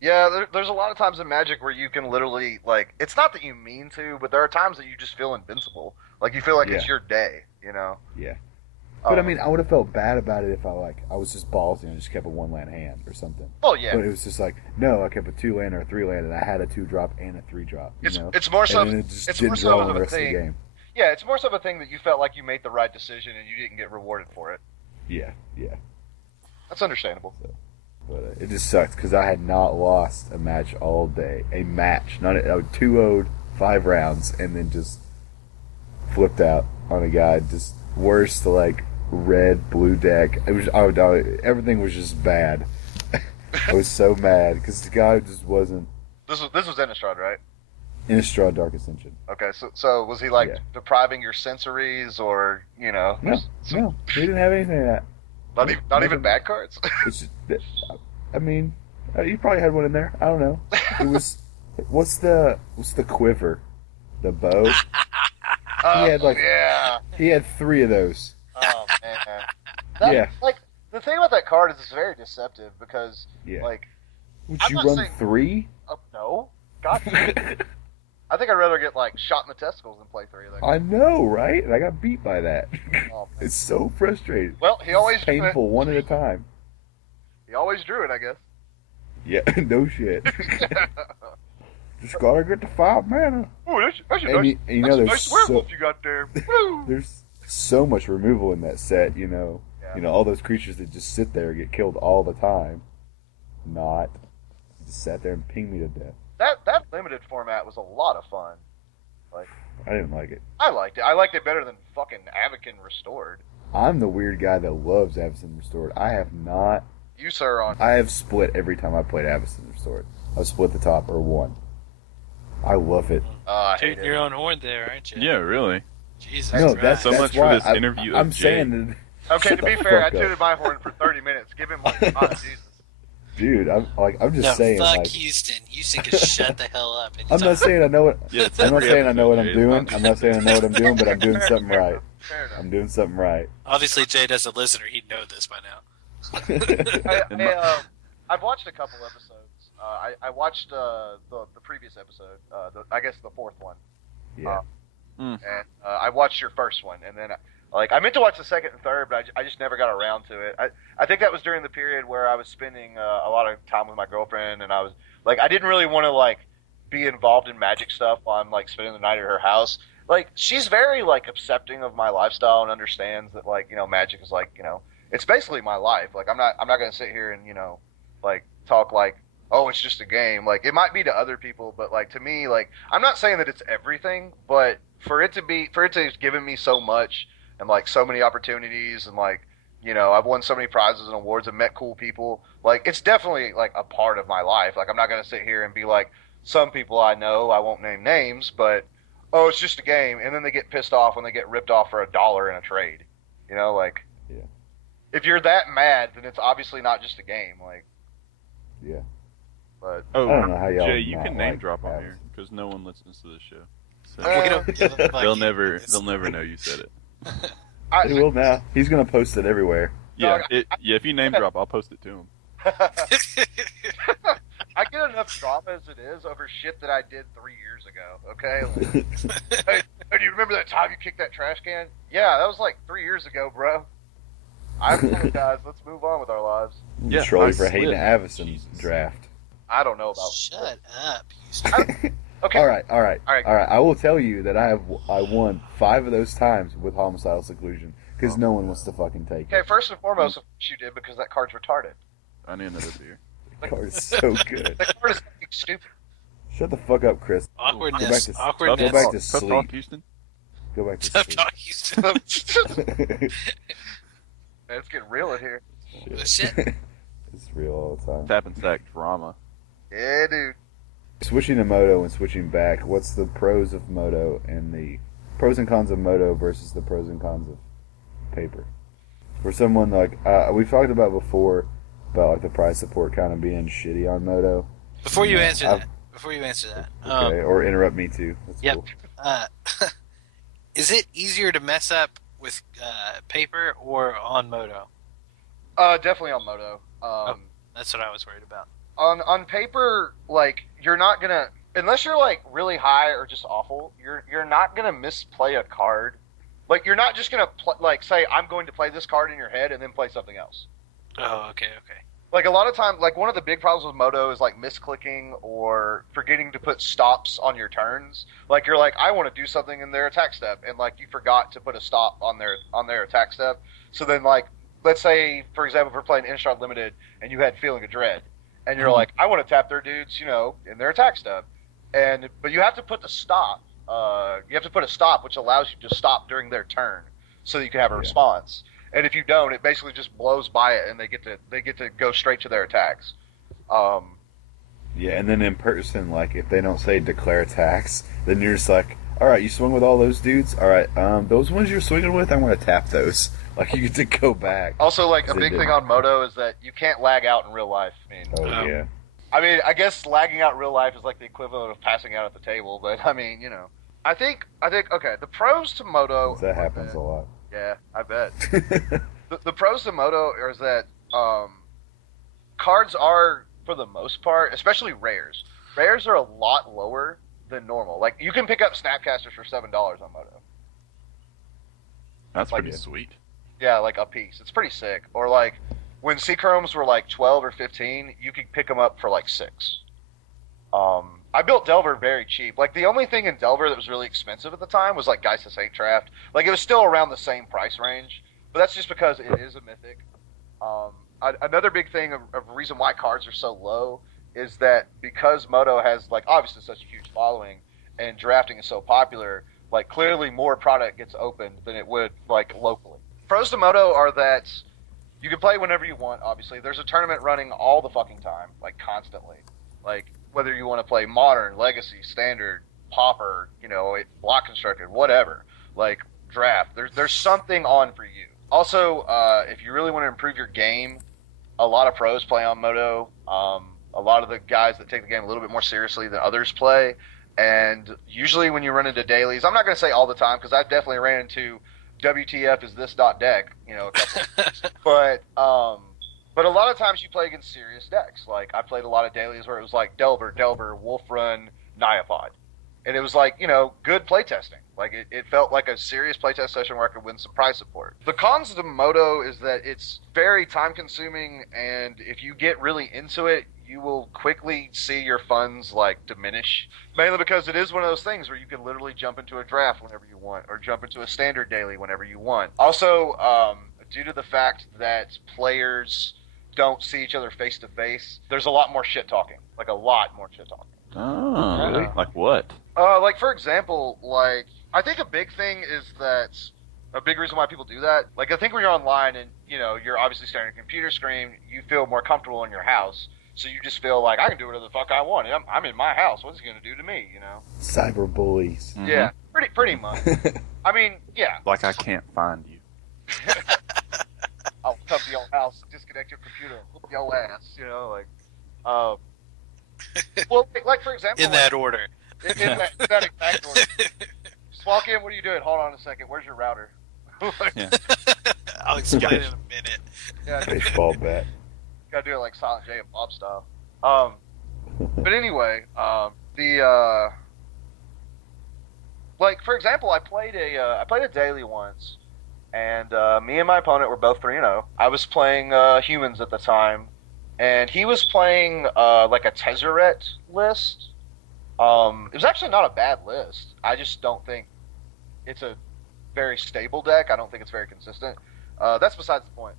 Yeah, there's a lot of times in Magic where you can literally like. It's not that you mean to, but there are times that you just feel invincible. Like you feel like Yeah, it's your day. You know. yeah. But I Um. mean, I would have felt bad about it if I was just ballsy and just kept a 1 land hand or something. Well, yeah. But it was just like, no, I kept a 2 land or a 3 land, and I had a 2 drop and a 3 drop. It's more And so then it just it's more didn't draw so on of the a rest of the thing. game. Yeah, it's more so of a thing that you felt like you made the right decision and you didn't get rewarded for it. Yeah, yeah. That's understandable. But it just sucks because I had not lost a match all day. A match, not I 2-0'd 5 rounds, and then just flipped out on a guy. Just worst like red blue deck. It was everything was just bad. I was so mad because the guy just wasn't This was Innistrad, right? Innistrad Dark Ascension. Okay, so was he like Yeah. depriving your sensories or No, no, he didn't have anything of that. not even Nothing. bad cards? It's just, I mean, you probably had one in there. I don't know. It was what's the quiver, the bow. He had like yeah. he had 3 of those. Oh man. That, Yeah. Like the thing about that card is it's very deceptive because Yeah. like Would I'm you not run saying- 3? no. God. I think I'd rather get like shot in the testicles than play 3 of that. I know, right? And I got beat by that. Oh, man. It's so frustrating. Well, he always It's painful one at a time. He always drew it, I guess. Yeah, no shit. Just gotta get to 5 mana. Ooh, that's a And nice, you know, that's a there's nice werewolf you got there. Woo! there's so much removal in that set. Yeah. All those creatures that just sit there and get killed all the time. Not just sat there and ping me to death. That limited format was a lot of fun. Like I didn't like it. I liked it. I liked it better than fucking Avakin Restored. I'm the weird guy that loves Avacyn Restored. I have not. You sir on I have split every time I played Avacyn Restored. I've split the top or won. I love it. I hate Tooting it. your own horn there, aren't you? Yeah, really. Jesus No, Christ. that's So that's much for why this interview I'm of Jay. saying that. Okay, Shut to be the fair, I fuck up. tooted my horn for 30 minutes. Give him one shot, Jesus. Dude, I'm just No, saying. fuck Like, Houston. Houston can shut the hell up. I'm not saying I know what. Yeah, it's I'm not every saying I know what I'm episode, Jay. doing. It's I'm not not saying I know what I'm doing, but I'm doing Fair something enough. right. Fair enough. I'm doing something right. Obviously, Jade, as a listener, he'd know this by now. I've watched a couple episodes. I watched the previous episode. I guess the 4th one. Yeah. And I watched your first one, and then I meant to watch the second and third, but I just never got around to it. I think that was during the period where I was spending a lot of time with my girlfriend, and I was like, I didn't really want to be involved in Magic stuff while I'm spending the night at her house. Like she's very accepting of my lifestyle and understands that Magic is it's basically my life. Like I'm not gonna sit here and talk oh, it's just a game. Like it might be to other people, but to me, I'm not saying that it's everything, but for it to have given me so much and so many opportunities and I've won so many prizes and awards and met cool people. It's definitely a part of my life. I'm not gonna sit here and be like some people I know, I won't name names, but oh, it's just a game, and then they get pissed off when they get ripped off for $1 in a trade. Yeah. If you're that mad, then it's obviously not just a game. Yeah. But Oh, I don't know how y'all Jay, you not can name like drop on Avacyn. here because no one listens to this show. So We don't give a fuck. they'll never know you said it. I, He will now. He's gonna post it everywhere. Yeah, No, yeah. If you name drop, I'll post it to him. I get enough drama as it is over shit that I did 3 years ago. Okay. Hey, do you remember that time you kicked that trash can? Yeah, that was 3 years ago, bro. I apologize. Let's move on with our lives. Yeah, Trolley I for hating slid. Avacyn Jesus. draft. I don't know about. Shut up, Houston. Okay. All right. All right. I will tell you that I won 5 of those times with homicidal seclusion because no one wants to fucking take Okay. it. First and foremost, of course you did because that card's retarded. I need another beer. The card is so good. That card is fucking stupid. Shut the fuck up, Chris. Awkwardness. Go back to- Awkwardness. Go back to Tough sleep. talk, Houston. Go back to Tough sleep. talk, Houston. Man, it's getting real in here. Shit. It's real all the time. Tap and sack drama. Yeah, dude. Switching to Moto and switching back, what's the pros of Moto and the pros and cons of Moto versus the pros and cons of paper? For someone we've talked about before about the price support kind of being shitty on Moto. Before you answer I've- that, Okay, or interrupt me too. That's Yep. cool. Is it easier to mess up with paper or on Moto? Definitely on Moto. That's what I was worried about. on paper, like you're not gonna unless you're like really high or just awful. You're not gonna misplay a card. Like you're not just gonna like say I'm going to play this card in your head and then play something else. Oh, okay. Like a lot of times, like one of the big problems with Moto is like misclicking or forgetting to put stops on your turns. Like you're like, I want to do something in their attack step, and like you forgot to put a stop on their attack step. So then, like, let's say for example, if we're playing Innistrad Limited and you had Feeling of Dread, and you're like, I want to tap their dudes, you know, in their attack step, but you have to put the stop. You have to put a stop, which allows you to stop during their turn, so that you can have a response. And if you don't, it basically just blows by it, and they get to go straight to their attacks. Yeah, and then in person, like if they don't say declare attacks, then you're just like, all right, you swung with all those dudes. All right, those ones you're swinging with, I'm going to tap those. Like you get to go back. Also, like a big thing on Moto is that you can't lag out in real life. Yeah. I mean, I guess lagging out in real life is like the equivalent of passing out at the table. But I mean, you know, I think okay. The pros to Moto. That happens a lot. Yeah, I bet. The pros to Moto is that cards are, for the most part, especially rares. Rares are a lot lower than normal. Like, you can pick up Snapcasters for $7 on Moto. That's like pretty sweet. Yeah, like a piece. It's pretty sick. Or, like, when Seachromes were like 12 or 15, you could pick them up for like 6. I built Delver very cheap. Like, the only thing in Delver that was really expensive at the time was, like, Geist of Saint Draft. Like, it was still around the same price range, but that's just because it is a mythic. Another big thing of reason why cards are so low is that because Moto has, like, obviously such a huge following, and drafting is so popular, like, clearly more product gets opened than it would, like, locally. Pros to Moto are that you can play whenever you want, obviously. There's a tournament running all the fucking time, like, constantly. Like, whether you want to play Modern, Legacy, Standard, Pauper, you know, Block Constructed, whatever, like, Draft. There's something on for you. Also, if you really want to improve your game, a lot of pros play on Moto. A lot of the guys that take the game a little bit more seriously than others play. And usually when you run into dailies, I'm not going to say all the time, because I definitely ran into WTF is this .deck, you know, a couple but a lot of times you play against serious decks. Like, I played a lot of dailies where it was like Delver, Wolfrun, Nyapod. And it was like, you know, good playtesting. Like, it felt like a serious playtest session where I could win some prize support. The cons to Moto is that it's very time-consuming, and if you get really into it, you will quickly see your funds, like, diminish. Mainly because it is one of those things where you can literally jump into a draft whenever you want, or jump into a standard daily whenever you want. Also, due to the fact that players don't see each other face-to-face, there's a lot more shit-talking. Like, a lot more shit-talking. Oh, really? Like what? Like, for example, like, I think a big thing is that a big reason why people do that, like, I think when you're online and, you know, you're obviously staring at a computer screen, you feel more comfortable in your house. So you just feel like, I can do whatever the fuck I want. I'm in my house. What's he going to do to me, you know? Cyber bullies. Mm-hmm. Yeah, pretty much. I mean, yeah. Like I can't find you. I'll come to your house, disconnect your computer, and whoop your ass, you know, like, well, like, for example, In that order. in that exact order. Just walk in, what are you doing? Hold on a second, where's your router? Yeah. I'll explain in a minute. Yeah, Baseball bat. gotta do it like Silent J and Bob style. But anyway, like, for example, I played a daily once, and me and my opponent were both 3-0. I was playing humans at the time, and he was playing like a Tezzeret list. It was actually not a bad list. I just don't think it's a very stable deck. I don't think it's very consistent. That's besides the point.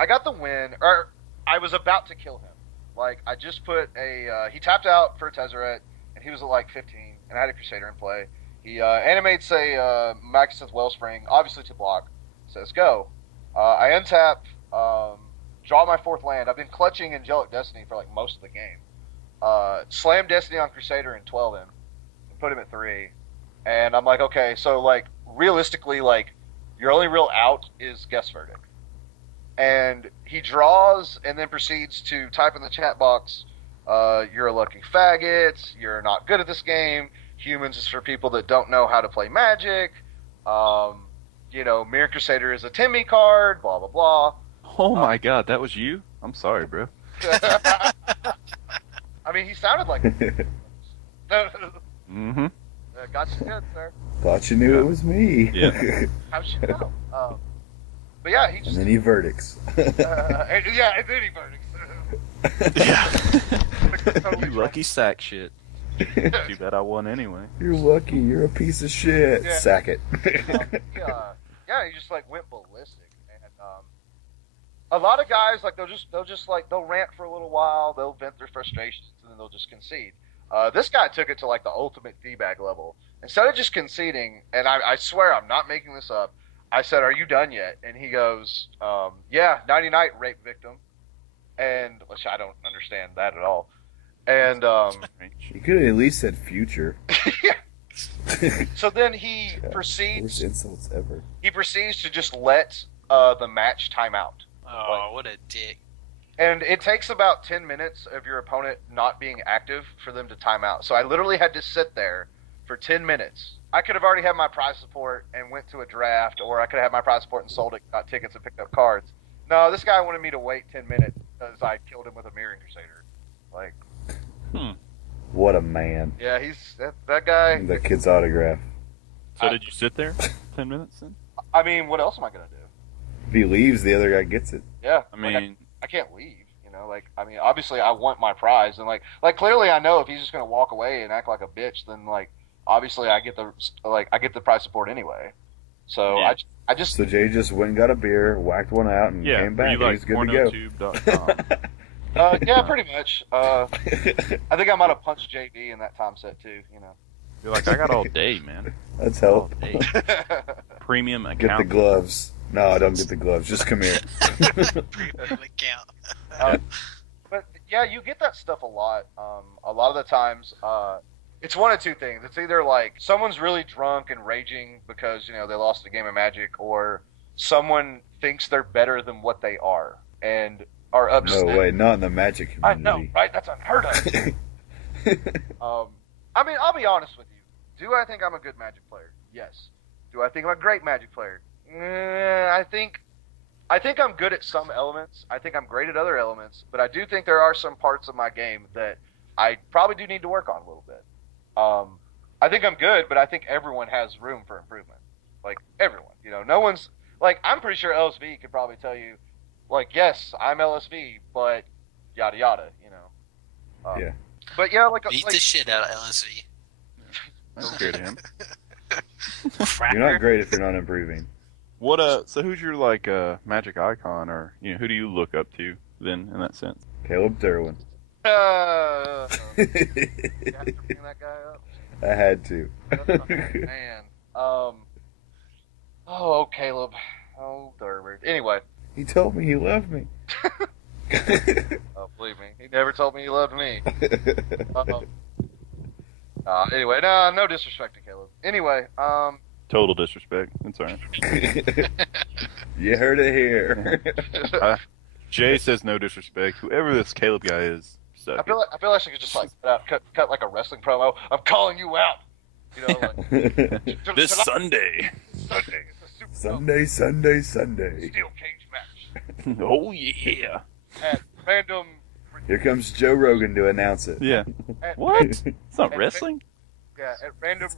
I got the win, or I was about to kill him. Like, I just put he tapped out for a Tezzeret, and he was at like 15, and I had a Crusader in play. He animates a Magicite Wellspring, obviously to block. Says go. I untap, draw my 4th land. I've been clutching Angelic Destiny for like most of the game. Slam Destiny on Crusader and 12 him, and put him at 3. And I'm like, okay, so like realistically, like your only real out is Guess Verdict. And he draws and then proceeds to type in the chat box, you're a lucky faggot, you're not good at this game, humans is for people that don't know how to play Magic, you know, Mirror Crusader is a Timmy card, blah, blah, blah. Oh my god, that was you? I'm sorry, bro. I mean, he sounded like. Mm-hmm. Got you good, sir. Thought you knew it was me. Yeah. How'd you know? But yeah, he And just. then he verdicts. And then he verdicts. You Totally lucky sack shit. Too bad I won anyway. You're lucky. You're a piece of shit. Yeah. Sack it. Yeah, he just like went ballistic, and a lot of guys like they'll rant for a little while, they'll vent their frustrations, and then they'll just concede. This guy took it to like the ultimate D-bag level. Instead of just conceding, and I swear I'm not making this up, I said, "Are you done yet?" And he goes, "Yeah, 90-night rape victim," and which I don't understand that at all. And You could have at least said future. so then he Worst proceeds. insults ever. He proceeds to just let the match time out. Oh, what a dick. And it takes about 10 minutes of your opponent not being active for them to time out. So I literally had to sit there for 10 minutes. I could have already had my prize support and went to a draft, or I could have had my prize support and sold it, got tickets, and picked up cards. No, this guy wanted me to wait 10 minutes because I killed him with a Mirroring Crusader. Like, What a man. yeah, he's that guy. The kid's autograph. So did you sit there 10 minutes then? I mean, what else am I going to do? If he leaves, the other guy gets it. Yeah. I mean, I can't leave, you know. Like, I mean, obviously, I want my prize, and like clearly, I know if he's just gonna walk away and act like a bitch, then like, obviously, I get the prize support anyway. So Yeah. I just So Jay just went and got a beer, whacked one out, and yeah, came were back. you And like he's good to pornotube.com? yeah, pretty much. go. I think I might have punched JD in that time set too, you know. You're like, I got all day, man. That's All help. day. Premium Get the account. gloves. No, don't get the gloves. Just come here. Account. But yeah, you get that stuff a lot. A lot of the times, it's one of two things. It's either like someone's really drunk and raging because they lost a game of Magic, or someone thinks they're better than what they are and are upset. No way, not in the Magic I community. know, right? That's unheard of. I mean, I'll be honest with you. Do I think I'm a good Magic player? Yes. Do I think I'm a great Magic player? I think I'm good at some elements. I think I'm great at other elements, but I do think there are some parts of my game that I probably do need to work on a little bit. I think I'm good, but I think everyone has room for improvement. Like, everyone. No one's... Like, I'm pretty sure LSV could probably tell you, like, yes, I'm LSV, but yada yada, Yeah. But yeah, like... Beat the shit out of LSV. I don't care to him. You're not great if you're not improving. What so who's your like magic icon, or who do you look up to then in that sense? Caleb Derwin. you have to bring that guy up? I had to. Man. Oh, Caleb. Oh, Durbert. Anyway. He told me he loved me. Oh, believe me. He never told me he loved me. Anyway, no disrespect to Caleb. Anyway, Total disrespect. That's all right. You heard it here. Jay says no disrespect. Whoever this Caleb guy is, suck I feel like I should just like cut like a wrestling promo. I'm calling you out. Like This Sunday. Sunday. It's a super Sunday. steel cage match Oh yeah. at random. Here comes Joe Rogan to announce it. Yeah. At, What? It's not wrestling. Yeah, at random.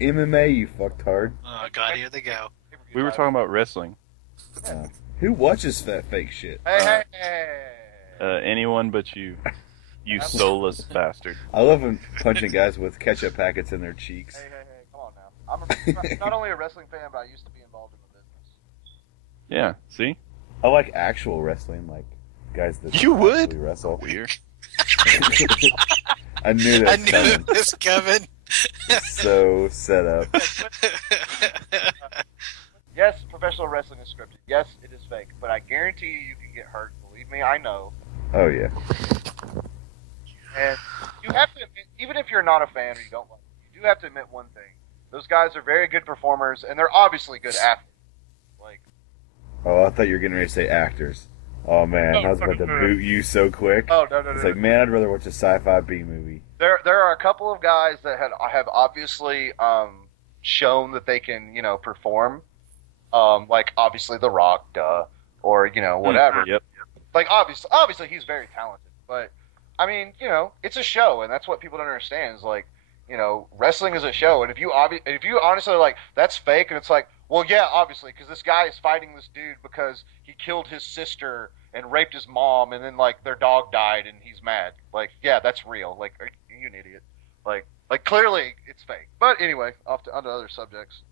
MMA, you fucked hard. Oh god, here they go. We were talking about wrestling. Who watches that fake shit? Hey. Anyone but you. You soulless bastard. I love him punching guys with ketchup packets in their cheeks. Hey, come on now. I'm not only a wrestling fan, but I used to be involved in the business. Yeah. See? I like actual wrestling, like guys that You would? actually wrestle. Weird. I knew that I was knew coming. it was coming. So set up. Yes, professional wrestling is scripted. Yes, it is fake. But I guarantee you can get hurt. Believe me, I know. Oh yeah. And you have to admit, even if you're not a fan or you don't like it, you do have to admit one thing. Those guys are very good performers, and they're obviously good athletes. Like, Oh, I thought you were getting ready to say actors. Oh man, I was about to boot you so quick. oh, no. It's like, man, I'd rather watch a sci-fi B movie. There are a couple of guys that have obviously shown that they can, perform. Like, obviously The Rock, duh. Or, whatever. Yep. Like, obviously he's very talented. But I mean, it's a show, and that's what people don't understand is like, wrestling is a show, and if you honestly are like that's fake, and it's like, well, yeah, obviously, because this guy is fighting this dude because he killed his sister and raped his mom, and then like their dog died, and he's mad. Like, yeah, that's real. Like, are you an idiot? Like clearly it's fake. But anyway, onto other subjects.